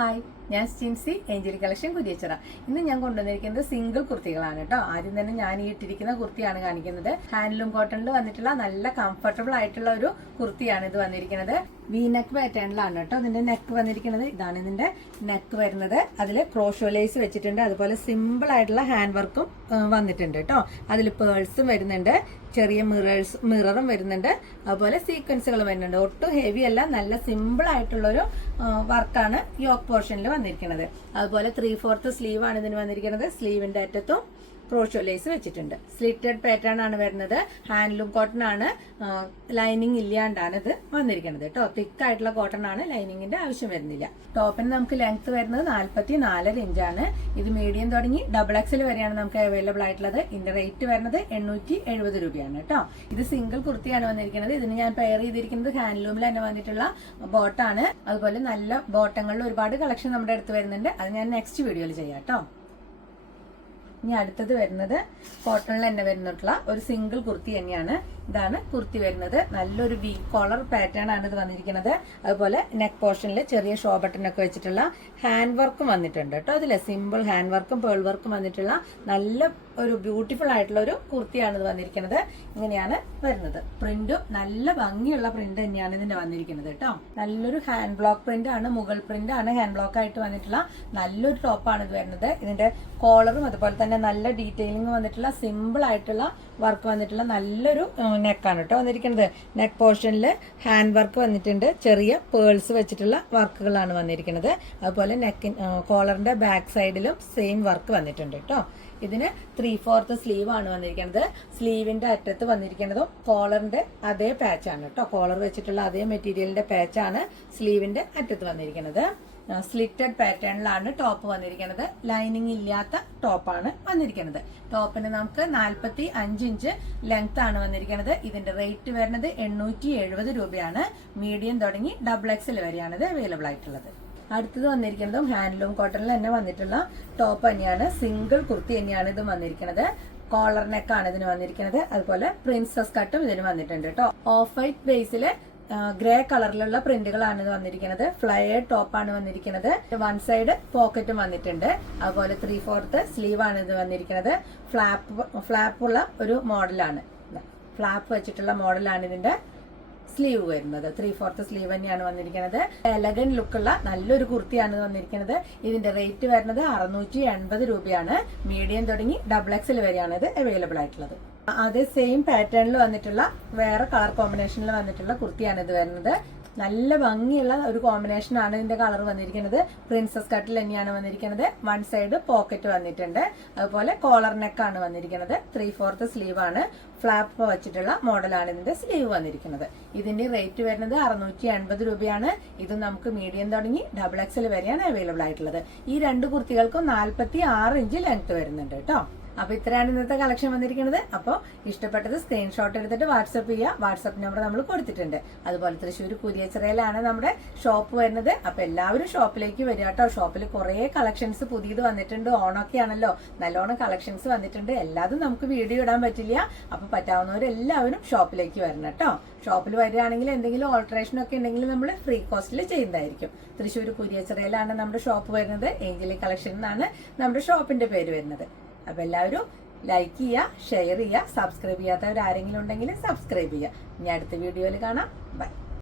Hi, ഞാൻ Jincy Angel collection Kuriachira. ഇന്ന് ഞാൻ കൊണ്ടുവന്നിരിക്കുന്നത് സിംഗിൾ കുർത്തികളാണ് കേട്ടോ. ആദ്യം തന്നെ ഞാൻ ഈ ഇട്ടിരിക്കുന്ന കുർത്തിയാണ് കാണിക്കുന്നത്. ഹാൻഡ്ലൂം കോട്ടണിൽ വന്നിട്ടുള്ള നല്ല കംഫർട്ടബിൾ ആയിട്ടുള്ള ഒരു കുർത്തിയാണ് ഇത് വന്നിരിക്കുന്നത്. വി നെക്ക് പാറ്റേണിലാണ് കേട്ടോ ഇതിന്റെ നെക്ക് വന്നിരിക്കുന്നത്. ഇതാണ് ഇതിന്റെ നെക്ക് വരുന്നത്. അതിൽ ക്രോഷോ ലേസ് വെച്ചിട്ടുണ്ട്. അതുപോലെ സിമ്പിൾ ആയിട്ടുള്ള ഹാൻഡ് വർക്കും വന്നിട്ടുണ്ട് കേട്ടോ. അതിൽ പേൾസും വരുന്നുണ്ട്, ചെറിയ മിററും വരുന്നുണ്ട്, അതുപോലെ സീക്വൻസുകൾ വരുന്നുണ്ട്. ഒട്ടും ഹെവി അല്ല, നല്ല സിമ്പിൾ ആയിട്ടുള്ളൊരു വർക്കാണ് യോക്ക് പോർഷനിൽ വന്നിരിക്കുന്നത്. അതുപോലെ 3/4 സ്ലീവ് ആണ് ഇതിന് വന്നിരിക്കുന്നത്. സ്ലീവിന്റെ അറ്റത്തും ക്രോഷോ ലേസ് വെച്ചിട്ടുണ്ട്. സ്ലിറ്റഡ് പാറ്റേൺ ആണ് വരുന്നത്. ഹാൻഡ്ലൂം കോട്ടൺ ആണ്, ലൈനിങ് ഇല്ലാണ്ടാണ് ഇത് വന്നിരിക്കുന്നത് കേട്ടോ. തിക്ക് ആയിട്ടുള്ള കോട്ടൺ ആണ്, ലൈനിങ്ങിന്റെ ആവശ്യം വരുന്നില്ല. ടോപ്പിന് നമുക്ക് ലെങ്ത് വരുന്നത് 44.5 ഇഞ്ചാണ്. ഇത് മീഡിയം തുടങ്ങി XXL വരെയാണ് നമുക്ക് അവൈലബിൾ ആയിട്ടുള്ളത്. ഇതിന്റെ റേറ്റ് വരുന്നത് 870 രൂപയാണ് കേട്ടോ. ഇത് സിംഗിൾ കുർത്തിയാണ് വന്നിരിക്കുന്നത്. ഇതിന് ഞാൻ പെയർ ചെയ്തിരിക്കുന്നത് ഹാൻഡ്ലൂമിൽ തന്നെ വന്നിട്ടുള്ള ബോട്ടാണ്. അതുപോലെ നല്ല ബോട്ടങ്ങളിൽ ഒരുപാട് കളക്ഷൻ നമ്മുടെ അടുത്ത് വരുന്നുണ്ട്. അത് ഞാൻ നെക്സ്റ്റ് വീഡിയോയിൽ ചെയ്യാം കേട്ടോ. ഇനി അടുത്തത് വരുന്നത് കോട്ടണിൽ തന്നെ വരുന്നിട്ടുള്ള ഒരു സിംഗിൾ കുർത്തി തന്നെയാണ്. ഇതാണ് കുർത്തി വരുന്നത്. നല്ലൊരു വി കോളർ പാറ്റേൺ ആണ് ഇത് വന്നിരിക്കുന്നത്. അതുപോലെ നെക്ക് പോർഷനിൽ ചെറിയ ഷോ ബട്ടൺ ഒക്കെ വെച്ചിട്ടുള്ള ഹാൻഡ് വർക്കും വന്നിട്ടുണ്ട് കേട്ടോ. അതിലെ സിമ്പിൾ ഹാൻഡ് വർക്കും പേൾ വർക്കും വന്നിട്ടുള്ള നല്ല ഒരു ബ്യൂട്ടിഫുൾ ആയിട്ടുള്ള ഒരു കുർത്തിയാണ് ഇത് വന്നിരിക്കുന്നത്. ഇങ്ങനെയാണ് വരുന്നത്. പ്രിന്റും നല്ല ഭംഗിയുള്ള പ്രിന്റ് തന്നെയാണ് ഇതിന്റെ വന്നിരിക്കുന്നത് കേട്ടോ. നല്ലൊരു ഹാൻഡ് ബ്ലോക്ക് പ്രിന്റ് ആണ്, മുകൾ പ്രിന്റ് ആണ്, ഹാൻഡ് ബ്ലോക്ക് ആയിട്ട് വന്നിട്ടുള്ള നല്ലൊരു ടോപ്പാണ് ഇത് വരുന്നത്. ഇതിന്റെ കോളറും അതുപോലെ തന്നെ നല്ല ഡീറ്റെയിലിംഗ് വന്നിട്ടുള്ള സിമ്പിൾ ആയിട്ടുള്ള വർക്ക് വന്നിട്ടുള്ള നല്ലൊരു നെക്കാണ് കേട്ടോ വന്നിരിക്കുന്നത്. നെക്ക് പോർഷനിൽ ഹാൻഡ് വർക്ക് വന്നിട്ടുണ്ട്, ചെറിയ പേൾസ് വെച്ചിട്ടുള്ള വർക്കുകളാണ് വന്നിരിക്കുന്നത്. അതുപോലെ കോളറിന്റെ ബാക്ക് സൈഡിലും സെയിം വർക്ക് വന്നിട്ടുണ്ട് കേട്ടോ. ഇതിന് 3/4 സ്ലീവ് ആണ് വന്നിരിക്കുന്നത്. സ്ലീവിന്റെ അറ്റത്ത് വന്നിരിക്കുന്നതും കോളറിന്റെ അതേ പാച്ചാണ് കേട്ടോ. കോളർ വെച്ചിട്ടുള്ള അതേ മെറ്റീരിയലിന്റെ പാച്ചാണ് സ്ലീവിന്റെ അറ്റത്ത് വന്നിരിക്കുന്നത്. സ്ലിറ്റഡ് പാറ്റേണിലാണ് ടോപ്പ് വന്നിരിക്കുന്നത്. ലൈനിങ് ഇല്ലാത്ത ടോപ്പാണ് വന്നിരിക്കുന്നത്. ടോപ്പിന് നമുക്ക് 45 ഇഞ്ച് ലെങ്ത് ആണ് വന്നിരിക്കുന്നത്. ഇതിന്റെ റേറ്റ് വരുന്നത് 870 രൂപയാണ്. മീഡിയം തുടങ്ങി XXL വരെയാണ് ഇത് അവൈലബിൾ ആയിട്ടുള്ളത്. അടുത്തത് വന്നിരിക്കുന്നതും ഹാൻഡ്ലൂം കോട്ടണിൽ തന്നെ വന്നിട്ടുള്ള ടോപ്പ് തന്നെയാണ്. സിംഗിൾ കുർത്തി തന്നെയാണ് ഇത് വന്നിരിക്കുന്നത്. കോളർ നെക്കാണ് ഇതിന് വന്നിരിക്കുന്നത്. അതുപോലെ പ്രിൻസസ് കട്ടും ഇതിന് വന്നിട്ടുണ്ട് കേട്ടോ. ഓഫ് വൈറ്റ് ബേസില് ഗ്രേ കളറിലുള്ള പ്രിന്റുകളാണ് ഇത് വന്നിരിക്കുന്നത്. ഫ്ലയേഡ് ടോപ്പാണ് വന്നിരിക്കുന്നത്. വൺ സൈഡ് പോക്കറ്റും വന്നിട്ടുണ്ട്. അതുപോലെ 3/4 സ്ലീവ് ആണ് ഇത് വന്നിരിക്കുന്നത്. ഫ്ലാപ്പുള്ള ഒരു മോഡലാണ്. ഫ്ലാപ്പ് വെച്ചിട്ടുള്ള മോഡലാണ് ഇതിന്റെ സ്ലീവ് വരുന്നത്. 3/4 സ്ലീവ് തന്നെയാണ് വന്നിരിക്കുന്നത്. എലഗന്റ് ലുക്കുള്ള നല്ലൊരു കുർത്തിയാണ് വന്നിരിക്കുന്നത്. ഇതിന്റെ റേറ്റ് വരുന്നത് 680 രൂപയാണ്. മീഡിയം തുടങ്ങി XXL വരെയാണ് ഇത് അവൈലബിൾ ആയിട്ടുള്ളത്. അതേ സെയിം പാറ്റേണിൽ വന്നിട്ടുള്ള വേറെ കളർ കോമ്പിനേഷനിൽ വന്നിട്ടുള്ള കുർത്തിയാണ് ഇത് വരുന്നത്. നല്ല ഭംഗിയുള്ള ഒരു കോമ്പിനേഷൻ ആണ് ഇതിന്റെ കളർ വന്നിരിക്കുന്നത്. പ്രിൻസസ് കട്ടിൽ തന്നെയാണ് വന്നിരിക്കുന്നത്. വൺ സൈഡ് പോക്കറ്റ് വന്നിട്ടുണ്ട്. അതുപോലെ കോളർ നെക്കാണ് വന്നിരിക്കുന്നത്. 3/4 സ്ലീവ് ആണ്. ഫ്ലാപ്പ് വെച്ചിട്ടുള്ള മോഡലാണ് ഇതിന്റെ സ്ലീവ് വന്നിരിക്കുന്നത്. ഇതിന്റെ റേറ്റ് വരുന്നത് 680 രൂപയാണ്. ഇത് നമുക്ക് മീഡിയം തുടങ്ങി XXL വരെയാണ് അവൈലബിൾ ആയിട്ടുള്ളത്. ഈ രണ്ട് കുർത്തികൾക്കും 46 ഇഞ്ച് ലെങ്ത് വരുന്നുണ്ട് കേട്ടോ. അപ്പൊ ഇത്രയാണ് ഇന്നത്തെ കളക്ഷൻ വന്നിരിക്കുന്നത്. അപ്പോൾ ഇഷ്ടപ്പെട്ടത് സ്ക്രീൻഷോട്ട് എടുത്തിട്ട് വാട്സപ്പ് ചെയ്യുക. വാട്സപ്പ് നമ്പർ നമ്മൾ കൊടുത്തിട്ടുണ്ട്. അതുപോലെ തൃശ്ശൂർ കുരിയച്ചിറയിലാണ് നമ്മുടെ ഷോപ്പ് വരുന്നത്. അപ്പൊ എല്ലാവരും ഷോപ്പിലേക്ക് വരിക കേട്ടോ. ഷോപ്പിൽ കുറെ കളക്ഷൻസ് പുതിയത് വന്നിട്ടുണ്ട്. ഓണമൊക്കെ ആണല്ലോ, നല്ലോണം കളക്ഷൻസ് വന്നിട്ടുണ്ട്. എല്ലാതും നമുക്ക് വീഡിയോ ഇടാൻ പറ്റില്ല. അപ്പൊ പറ്റാവുന്നവരെല്ലാവരും ഷോപ്പിലേക്ക് വരണം കേട്ടോ. ഷോപ്പിൽ വരികയാണെങ്കിൽ എന്തെങ്കിലും ഓൾട്ടറേഷൻ ഒക്കെ ഉണ്ടെങ്കിൽ നമ്മൾ ഫ്രീ കോസ്റ്റിൽ ചെയ്യുന്നതായിരിക്കും. തൃശ്ശൂർ കുരിയച്ചിറയിലാണ് നമ്മുടെ ഷോപ്പ് വരുന്നത്. ഏഞ്ചലി കളക്ഷൻ എന്നാണ് നമ്മുടെ ഷോപ്പിന്റെ പേര് വരുന്നത്. അപ്പൊ എല്ലാവരും ലൈക്ക് ചെയ്യുക, ഷെയർ ചെയ്യുക. സബ്സ്ക്രൈബ് ചെയ്യാത്തവർ ആരെങ്കിലും ഉണ്ടെങ്കിൽ സബ്സ്ക്രൈബ് ചെയ്യുക. ഇനി അടുത്ത വീഡിയോയിൽ കാണാം. ബൈ.